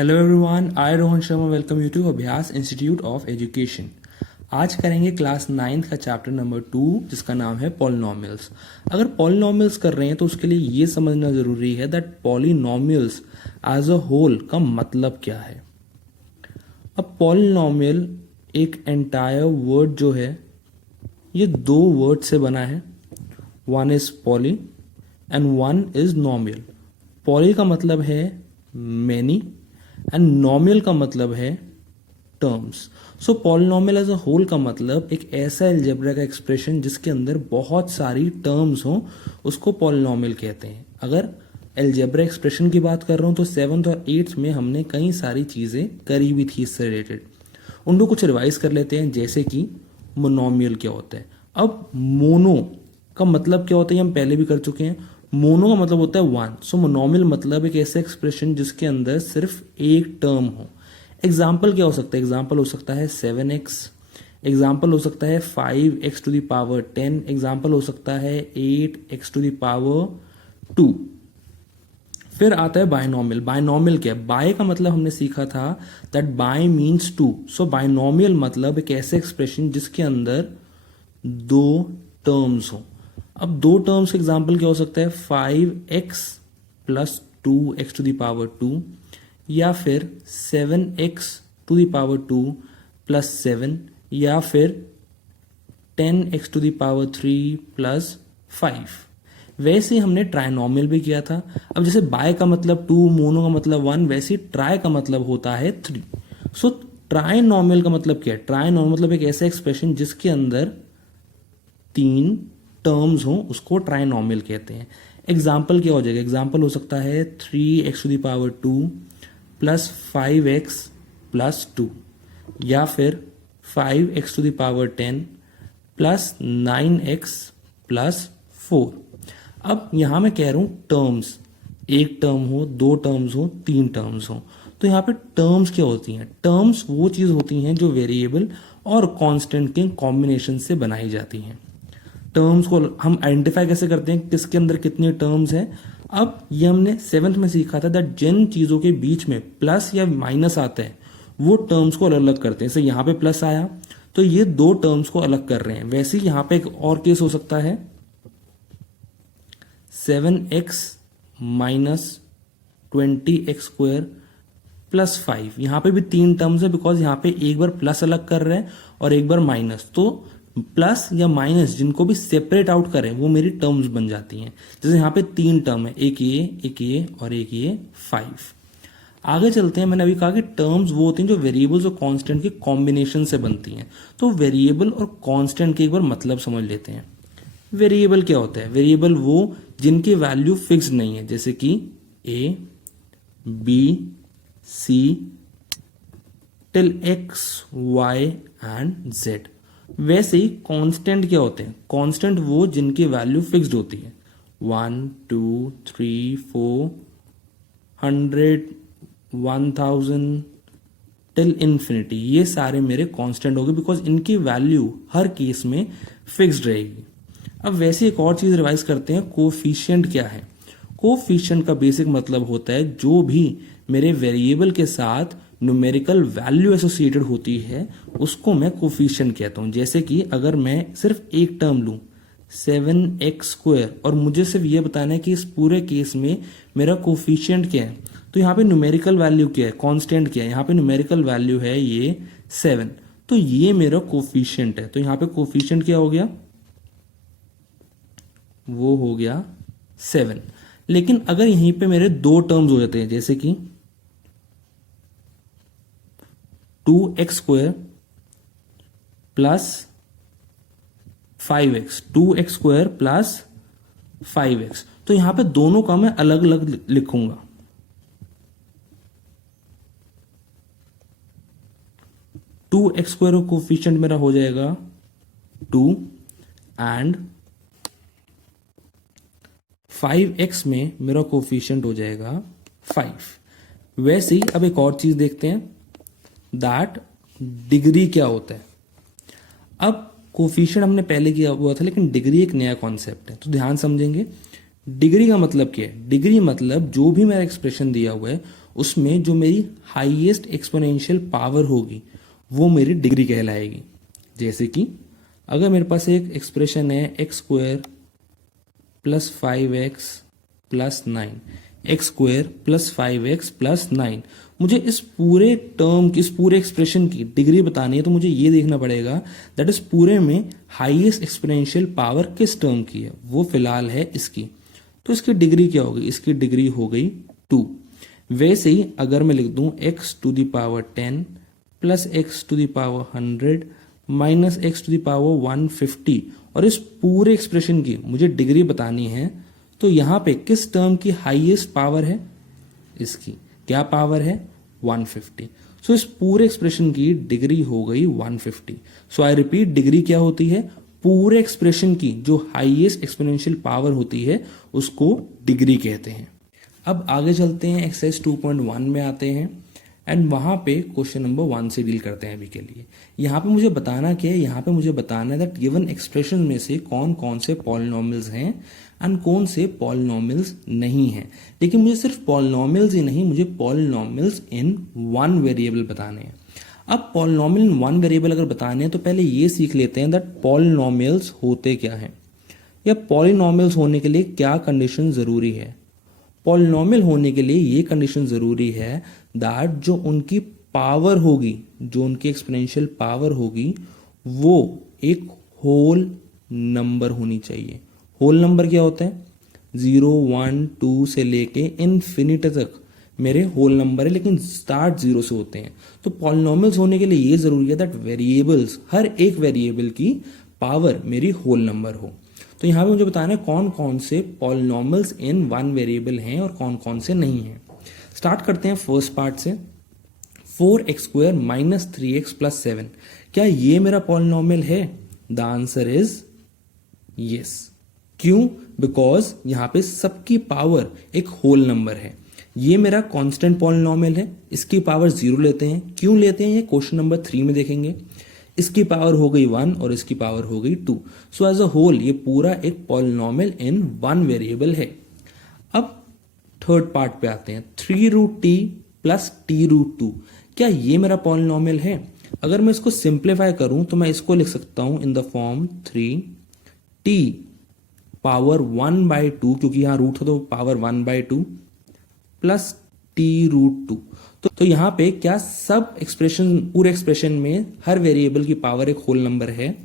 Hello everyone, I Rohan Sharma welcome you to Abhyas institute of education. आज करेंगे class 9 का chapter number 2 जिसका नाम है पॉलिनॉमियल्स। अगर पॉलिनॉमियल्स कर रहे हैं तो उसके लिए ये समझना ज़रूरी है that polynomials as a whole का मतलब क्या है। अब पॉलिनॉमियल एक एंटायर वर्ड जो है ये दो वर्ड से बना है। One is poly and one is nomial. Poly का मतलब है मैनी एंड नॉमियल का मतलब है terms. So polynomial as a whole का मतलब एक ऐसा अलजेब्रा का एक्सप्रेशन जिसके अंदर बहुत सारी टर्म्स हों उसको पॉलिनॉमियल कहते हैं। अगर अलजेब्रा एक्सप्रेशन की बात कर रहा हूं तो 7th और 8th में हमने कई सारी चीजें करी भी थी इससे रिलेटेड। उनको कुछ रिवाइज कर लेते हैं, जैसे कि मोनोमियल क्या होता है। अब मोनो का मतलब क्या होता है हम पहले भी कर चुके हैं। मोनो का मतलब होता है वन। सो मोनोमियल मतलब एक ऐसा एक्सप्रेशन जिसके अंदर सिर्फ एक टर्म हो। एग्जाम्पल क्या हो सकता है? एग्जाम्पल हो सकता है 7x, एग्जाम्पल हो सकता है 5x to the power 10, example हो सकता है 8x टू द पावर 2। फिर आता है बायनॉमियल। बायनॉमियल क्या है? बाय का मतलब हमने सीखा था that bi means two. So binomial मतलब एक ऐसे एक्सप्रेशन जिसके अंदर दो टर्म्स हो। अब दो टर्म्स एग्जाम्पल क्या हो सकता है? 5x plus 2x to the power 2 या फिर 7x to the power 2 plus 7 या फिर 10x to the power 3 plus 5। वैसे ही हमने ट्राइनॉमियल भी किया था। अब जैसे बाय का मतलब 2, मोनो का मतलब 1, वैसे ही ट्राई का मतलब होता है 3। सो ट्राइनॉमियल का मतलब क्या है? ट्राइनॉमियल मतलब एक ऐसा एक्सप्रेशन जिसके अंदर तीन टर्म्स हो उसको ट्राइनॉमियल कहते हैं। एग्जाम्पल क्या हो जाएगा? एग्जाम्पल हो सकता है 3x to the power 2 plus 5x plus 2 या फिर 5x to the power 10 plus 9x plus 4। अब यहां मैं कह रहा हूं टर्म्स, एक टर्म हो, दो टर्म्स हो, तीन टर्म्स हो। तो यहाँ पे टर्म्स क्या होती हैं? टर्म्स वो चीज होती हैं जो वेरिएबल और कांस्टेंट के कॉम्बिनेशन से बनाई जाती हैं। टर्म्स को हम आइडेंटिफाई कैसे करते हैं किसके अंदर कितने टर्म्स हैं? अब ये हमने 7th में सीखा था दैट जिन चीजों के बीच में प्लस या माइनस आता है वो टर्म्स को अलग अलग करते हैं। जैसे यहाँ पे प्लस आया तो ये दो टर्म्स को अलग कर रहे हैं। वैसे ही यहाँ पे एक और केस हो सकता है 7x minus 20x square plus 5। यहां पे भी तीन टर्म्स है बिकॉज यहां पे एक बार प्लस अलग कर रहे हैं और एक बार माइनस। तो प्लस या माइनस जिनको भी सेपरेट आउट करें वो मेरी टर्म्स बन जाती हैं। जैसे यहां पे तीन टर्म है, एक ये और एक ये 5। आगे चलते हैं। मैंने अभी कहा कि टर्म्स वो होती हैं जो वेरिएबल्स और कांस्टेंट के कॉम्बिनेशन से बनती हैं। तो वेरिएबल और कांस्टेंट के एक बार मतलब समझ लेते हैं। वेरिएबल क्या होता है? वेरिएबल वो जिनकी वैल्यू फिक्स नहीं है, जैसे कि a, b, c till x, y and z। वैसे ही कांस्टेंट क्या होते हैं? कांस्टेंट वो जिनकी वैल्यू फिक्स्ड होती है। 1, 2, 3, 4, 100, 1000 टिल इन्फिनिटी। ये सारे मेरे कांस्टेंट होंगे बिकॉज इनकी वैल्यू हर केस में फिक्स्ड रहेगी। अब वैसे एक और चीज रिवाइज करते हैं, कोफिशिएंट क्या है? कोफिशिएंट का बेसिक मतलब होता है जो भी मेरे वेरिएबल के साथ न्यूमेरिकल वैल्यू एसोसिएटेड होती है उसको मैं कोफिशिएंट कहता हूं। जैसे कि अगर मैं सिर्फ एक टर्म लूं 7x स्क्वायर और मुझे सिर्फ ये बताना है कि इस पूरे केस में मेरा कोफिशिएंट क्या है, तो यहाँ पे न्यूमेरिकल वैल्यू क्या है, कांस्टेंट क्या है? यहाँ पे न्यूमेरिकल वैल्यू है ये 7। तो ये मेरा कोफिशिएंट है। तो यहाँ पे कोफिशिएंट क्या हो गया? वो हो गया 7। लेकिन अगर यहीं पे मेरे दो टर्म्स हो जाते हैं, जैसे कि 2x square plus 5x, 2x square plus 5x, तो यहां पे दोनों का मैं अलग अलग लिखूंगा। टू एक्स स्क्वायर कोफिशिएंट मेरा हो जाएगा 2 एंड 5x में मेरा कोफिशिएंट हो जाएगा 5। वैसे ही अब एक और चीज देखते हैं दैट डिग्री क्या होता है। अब कोफिशिएंट हमने पहले किया हुआ था लेकिन डिग्री एक नया कॉन्सेप्ट है, तो ध्यान समझेंगे। डिग्री का मतलब क्या है? डिग्री मतलब जो भी मेरा एक्सप्रेशन दिया हुआ है उसमें जो मेरी हाईएस्ट एक्सपोनेंशियल पावर होगी वो मेरी डिग्री कहलाएगी। जैसे कि अगर मेरे पास एक एक्सप्रेशन है x square plus 5x plus 9, x square plus 5x plus 9, मुझे इस पूरे टर्म की, इस पूरे एक्सप्रेशन की डिग्री बतानी है तो मुझे ये देखना पड़ेगा दैट इस पूरे में हाईएस्ट एक्सपोनेंशियल पावर किस टर्म की है, वो फिलहाल है इसकी। तो इसकी डिग्री क्या होगी, इसकी डिग्री हो गई 2। वैसे ही अगर मैं लिख दूं x to the power 10 plus x to the power 100 minus x to the power 150 और इस पूरे एक्सप्रेशन की मुझे डिग्री बतानी है, तो यहां पे किस टर्म की हाईएस्ट पावर है, इसकी क्या पावर है 150। सो इस पूरे एक्सप्रेशन की डिग्री हो गई 150। सो आई रिपीट, डिग्री क्या होती है, पूरे एक्सप्रेशन की जो हाईएस्ट एक्सपोनेंशियल पावर होती है उसको डिग्री कहते हैं। अब आगे चलते हैं, एक्सरसाइज 2.1 में आते हैं एंड वहां पे क्वेश्चन नंबर 1 से डील करते हैं अभी के लिए। यहाँ पे मुझे बताना क्या है, यहाँ पे मुझे बताना है दैट गिवन एक्सप्रेशन में से कौन कौन से पॉलिनोमियल्स हैं एंड कौन से पॉलिनोमियल्स नहीं हैं। लेकिन मुझे सिर्फ पॉलिनोमियल्स ही नहीं, मुझे पॉलिनोमियल्स इन वन वेरिएबल बताने हैं। अब पॉलिनोमियल इन वन वेरिएबल अगर बताने हैं तो पहले ये सीख लेते हैं दैट पॉलिनोमियल्स होते क्या हैं, या पॉलिनोमियल्स होने के लिए क्या कंडीशन जरूरी है। पॉलिनोमियल होने के लिए ये कंडीशन जरूरी है दैट जो उनकी पावर होगी, जो उनकी एक्सपोनेंशियल पावर होगी, वो एक होल नंबर होनी चाहिए। होल नंबर क्या होता है, 0, 1, 2 से लेके इनफिनिट तक मेरे होल नंबर है, लेकिन स्टार्ट 0 से होते हैं। तो पॉलिनोमियल्स होने के लिए ये जरूरी है दैट वेरिएबल्स, हर एक वेरिएबल की पावर मेरी होल नंबर हो। तो यहां पे मुझे बताना है कौन कौन से पॉलिनोमियल्स इन वन वेरिएबल हैं और कौन कौन से नहीं हैं। स्टार्ट करते हैं फर्स्ट पार्ट से। 4x square minus 3x plus 7, क्या ये मेरा पॉलिनोमियल है? The answer is yes. क्यों? बिकॉज यहां पे सबकी पावर एक होल नंबर है। ये मेरा कांस्टेंट पॉलिनोमियल है, इसकी पावर 0 लेते हैं। क्यों लेते हैं ये क्वेश्चन नंबर 3 में देखेंगे। इसकी पावर हो गई 1 और इसकी पावर हो गई 2। सो एज अ होल ये पूरा एक पॉलिनोमियल इन वन वेरिएबल है। अब थर्ड पार्ट पे आते हैं, 3√t प्लस t√2, क्या ये मेरा पॉलिनोमियल है? अगर मैं इसको सिंप्लीफाई करूं तो मैं इसको लिख सकता हूं in the form 3t power 1/2, क्योंकि यहां रूट है तो पावर 1/2 प्लस t√2। तो यहां पे क्या सब एक्सप्रेशन, पूरे एक्सप्रेशन में हर वेरिएबल की पावर एक होल नंबर है?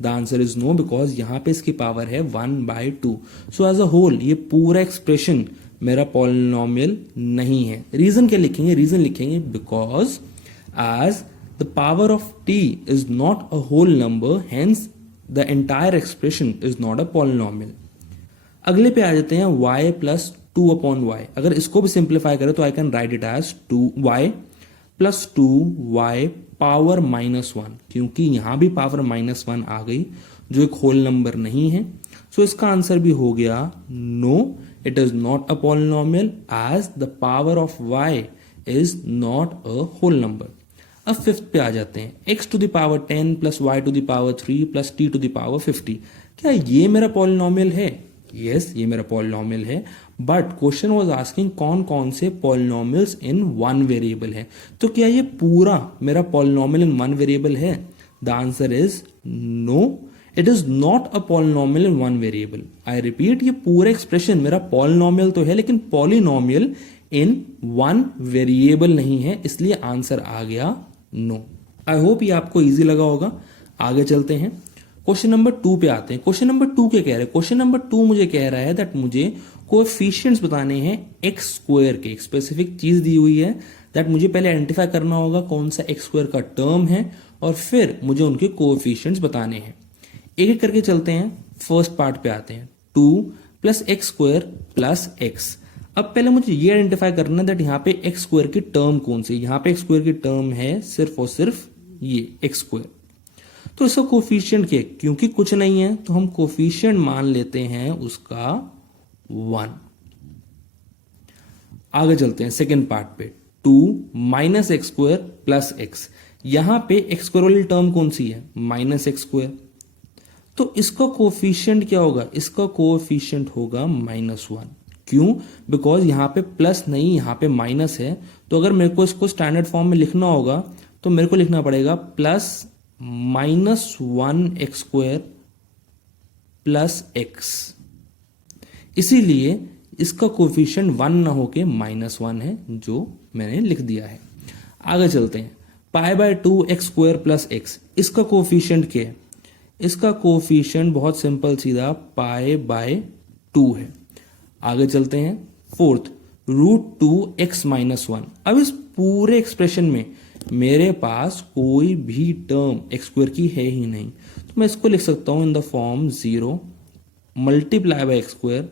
The answer is no, because यहां पे इसकी पावर है 1/2। सो एज अ होल ये पूरा एक्सप्रेशन मेरा पॉलिनोमियल नहीं है। रीजन क्या लिखेंगे? रीजन लिखेंगे because as the power of t is not a whole number, hence the entire expression is not a polynomial. अगले पे आ जाते हैं y plus 2/y। अगर इसको भी सिंप्लीफाई करें तो I can write it as 2y plus 2y power -1, क्योंकि यहां भी पावर -1 आ गई जो एक होल नंबर नहीं है। सो इसका आंसर भी हो गया no, it is not a polynomial as the power of y is not a whole number. अब फिफ्थ पे आ जाते हैं, x to the power 10 plus y to the power 3 plus t to the power 50, क्या ये मेरा polynomial है? Yes, ये मेरा पॉलिनोमियल है। बट क्वेश्चन वाज आस्किंग कौन कौन से पॉलिनोमियल्स इन वन वेरिएबल है, तो क्या ये पूरा मेरा पॉलिनोमियल इन वन वेरिएबल है? The answer is no, it is not a polynomial in one variable. I repeat, ये पूरा एक्सप्रेशन मेरा पॉलिनोमियल तो है लेकिन पॉलिनोमियल इन वन वेरिएबल नहीं है, इसलिए आंसर आ गया नो। आई होप ये आपको इजी लगा होगा। आगे चलते हैं, क्वेश्चन नंबर 2 पे आते हैं। क्वेश्चन नंबर 2 क्या कह रहा है? क्वेश्चन नंबर 2 मुझे कह रहा है दैट मुझे कोएफिशिएंट्स बताने हैं x स्क्वायर के। एक स्पेसिफिक चीज दी हुई है दैट मुझे पहले आइडेंटिफाई करना होगा कौन सा x स्क्वायर का टर्म है और फिर मुझे उनके कोएफिशिएंट्स बताने हैं। एक एक करके चलते हैं। फर्स्ट पार्ट पे आते हैं, 2 plus x square plus x. अब पहले मुझे ये आइडेंटिफाई करना है दैट यहाँ पे एक्स स्क्वायर की टर्म कौन सी। यहाँ पे एक्स स्क्वायर की टर्म है सिर्फ और सिर्फ ये एक्स स्क्वायर। तो इसका कोफिशिएंट क्या है? क्योंकि कुछ नहीं है तो हम कोफिशिएंट मान लेते हैं उसका 1। आगे चलते हैं सेकेंड पार्ट पे, 2 minus x square plus x. यहां पे एक्स स्क्वायर वाली टर्म कौन सी है? Minus x square. तो इसका कोफिशिएंट क्या होगा? इसका कोफिशिएंट होगा -1। क्यों? बिकॉज यहाँ पे प्लस नहीं, यहाँ पे माइनस है। तो अगर मेरे को इसको स्टैंडर्ड फॉर्म में लिखना होगा तो मेरे को लिखना पड़ेगा plus minus 1x² plus x। इसीलिए इसका कोफिशिएंट 1 ना होके -1 है, जो मैंने लिख दिया है। आगे चलते हैं। π/2x² प्लस x, इसका कोफिशिएंट क्या है? इसका कोफिशिएंट बहुत सिंपल सीधा π/2 है। आगे चलते हैं। Fourth, √2x-1। अब इस पूरे एक्सप्रेशन में मेरे पास कोई भी टर्म x² की है ही नहीं, तो मैं इसको लिख सकता हूं in the form 0 multiply by x²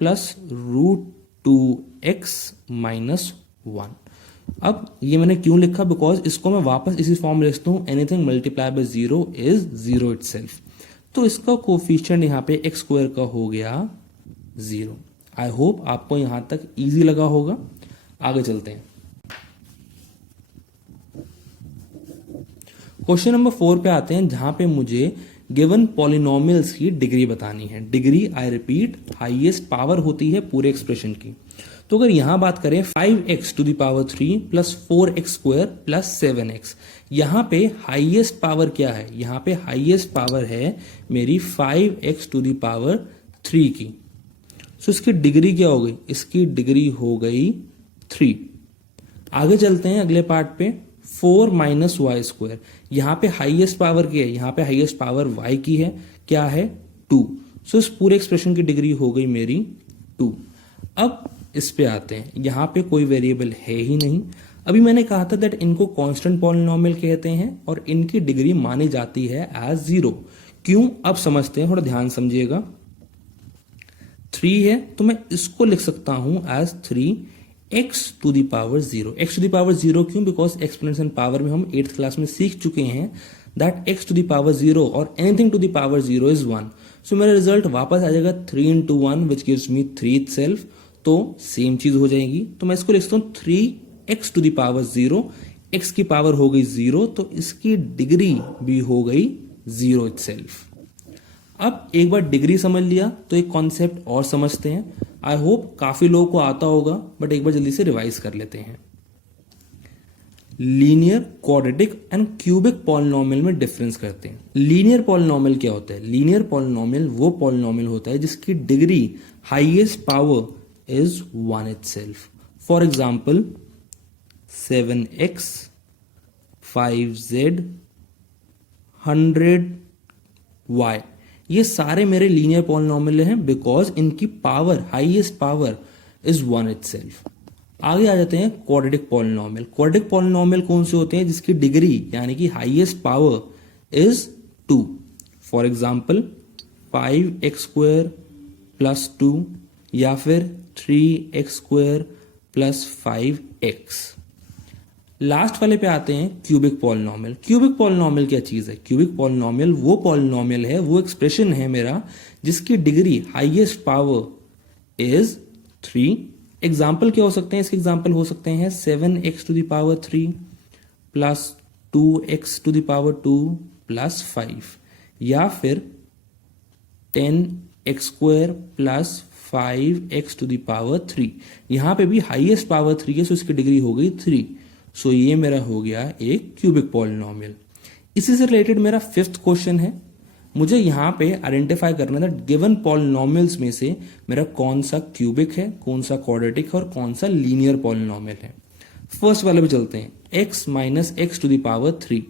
plus √2x-1। अब ये मैंने क्यों लिखा? बिकॉज इसको मैं वापस इसी फॉर्म में लिखता हूं, anything multiply by 0 is 0 itself. तो इसका कोफिशिएंट यहाँ पे x² का हो गया 0। आई होप आपको यहां तक इजी लगा होगा। आगे चलते हैं। क्वेश्चन नंबर 4 पे आते हैं, जहां पे मुझे गिवन पॉलिनोमियल्स की डिग्री बतानी है। Degree, I repeat, highest power होती है पूरे एक्सप्रेशन की। तो अगर यहां बात करें 5x³ plus 4x² plus 7x, यहां पे हाईएस्ट पावर क्या है? यहां पे हाईएस्ट पावर है मेरी 5x³ की। इसकी डिग्री क्या हो गई? इसकी डिग्री हो गई 3। आगे चलते हैं अगले पार्ट पे। 4 माइनस y², यहां पे हाईएस्ट पावर क्या है? यहां पे हाईएस्ट पावर y की है, क्या है? 2। इस पूरे एक्सप्रेशन की डिग्री हो गई मेरी 2। अब इस पे आते हैं, यहां पे कोई वेरिएबल है ही नहीं। अभी मैंने कहा था दैट इनको कांस्टेंट पॉलिनोमियल कहते हैं और इनकी डिग्री मानी जाती है एज 0। क्यों? अब समझते हैं, थोड़ा ध्यान समझिएगा। 3 है तो मैं इसको लिख सकता हूं एज 3x⁻0। x⁻0 क्यों? बिकॉज एक्सपोनेंशियल पावर में हम 8th क्लास में सीख चुके हैं दैट x⁻0 और anything to the power 0 is 1। So मेरा रिजल्ट वापस आ जाएगा 3 into 1 which gives me 3 itself. तो सेम चीज हो जाएगी। तो मैं इसको लिखता हूं 3x⁻0, x की पावर हो गई 0, तो इसकी डिग्री भी हो गई 0 इटसेल्फ। अब एक बार डिग्री समझ लिया तो एक कॉन्सेप्ट और समझते हैं। आई होप काफी लोगों को आता होगा, बट एक बार जल्दी से रिवाइज कर लेते हैं। Linear, quadratic and cubic polynomial में डिफरेंस करते हैं। लीनियर पॉलिनोमियल क्या होता है? लीनियर पॉलिनोमियल वो पॉलिनोमियल होता है जिसकी degree highest power is 1 itself. For example, 7x, 5z, 100y, ये सारे मेरे लीनियर पॉलिनोमियल हैं बिकॉज इनकी power, highest power is 1 itself. आगे आ जाते हैं क्वाड्रेटिक पॉलिनोमियल। क्वाड्रेटिक पॉलिनोमियल कौन से होते हैं? जिसकी डिग्री यानी कि highest power is 2। For example 5x² plus 2 या फिर 3x² प्लस 5x। लास्ट वाले पे आते हैं क्यूबिक पॉलिनोमियल। क्यूबिक पॉलिनोमियल क्या चीज है? क्यूबिक पॉलिनोमियल वो पॉलिनोमियल है, वो एक्सप्रेशन है मेरा जिसकी degree highest power is 3। Example क्या हो सकते हैं? इसके एग्जाम्पल हो सकते हैं 7x³ प्लस 2x² प्लस 5 या फिर 10x² प्लस 5x⁻3। यहां पे भी हाईएस्ट पावर 3 है, सो इसकी डिग्री हो गई 3। सो ये मेरा हो गया एक क्यूबिक पॉलिनोमियल। इसी से रिलेटेड मेरा 5th क्वेश्चन है। मुझे यहां पे आइडेंटिफाई करना था गिवन पॉलिनोमियल्स में से मेरा कौन सा क्यूबिक है, कौन सा क्वाड्रेटिक है और कौन सा लीनियर पॉलिनोमियल है। फर्स्ट वाले पे चलते हैं। x माइनस x⁻3,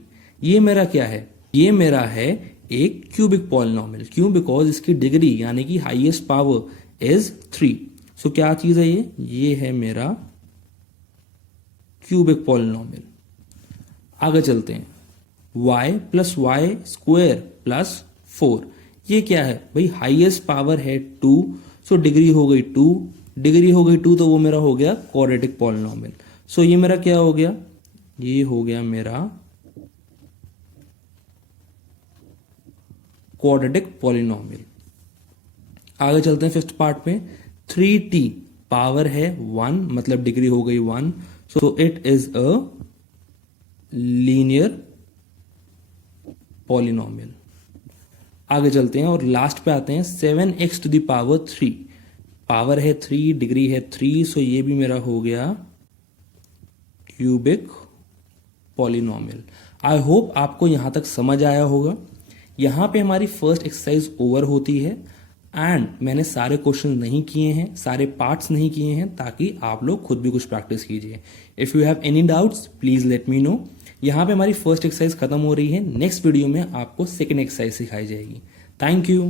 ये मेरा क्या है? ये मेरा है एक क्यूबिक पॉलिनोमियल। क्यों? बिकॉज इसकी डिग्री यानी कि हाईएस्ट पावर इज 3। सो क्या चीज है ये है मेरा क्यूबिक पॉलिनोमियल। आगे चलते हैं। y प्लस y² प्लस 4, ये क्या है भाई? हाईएस्ट पावर है 2, सो डिग्री हो गई 2। डिग्री हो गई 2 तो वो मेरा हो गया क्वाड्रेटिक पॉलिनोमियल। सो ये मेरा क्या हो गया? ये हो गया मेरा क्वाड्रेटिक पॉलिनोमियल। आगे चलते हैं 5th पार्ट पे। 3t पावर है 1, मतलब डिग्री हो गई 1, so it is a linear polynomial. आगे चलते हैं और लास्ट पे आते हैं 7x⁻3। पावर है 3, डिग्री है 3, सो ये भी मेरा हो गया क्यूबिक पॉलिनोमियल। आई होप आपको यहाँ तक समझ आया होगा। यहाँ पे हमारी फर्स्ट एक्सरसाइज ओवर होती है एंड मैंने सारे क्वेश्चन नहीं किए हैं, सारे पार्ट्स नहीं किए हैं, ताकि आप लोग खुद भी कुछ प्रैक्टिस कीजिए। If you have any doubts please let me know. यहाँ पे हमारी फर्स्ट एक्सरसाइज खत्म हो रही है। नेक्स्ट वीडियो में आपको सेकेंड एक्सरसाइज सिखाई जाएगी। Thank you.